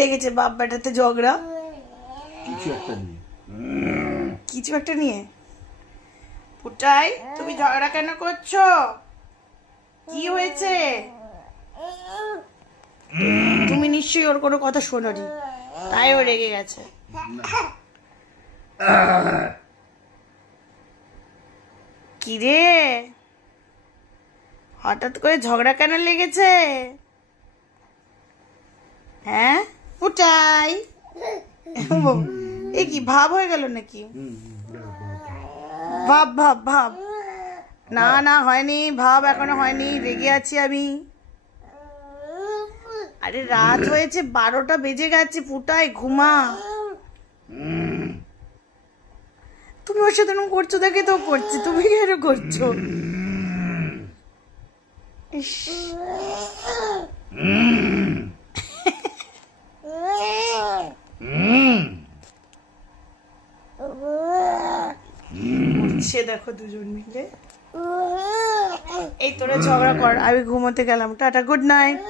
লেগেছে বাপ বেটাতে ঝগড়া? কিছু একটা নিয়ে পুটাই তুমি ঝগড়া কেন করছো? কি হয়েছে? তুমি নিশ্চয়ই ওর কোনো কথা শোনোনি, তাই ও রেগে গেছে। কি রে, হঠাৎ করে ঝগড়া কেন লেগেছে? হ্যাঁ পুটাই, এ কি ভাব হয়ে গেল নাকি? ভাব ভাব ভাব। না না হয়নি, ভাব এখনো হয়নি, রেগে আছি আমি। আরে রাত হয়েছে, 12টা বেজে গেছে পুটাই, ঘুমা। তুমি ওর সাথে করছো দেখে তো করছি, তুমি কেন করছো? সে দেখো দুজন মিলে। এই তোরা ঝগড়া কর, আমি ঘুমোতে গেলাম, টাটা, গুড নাইট।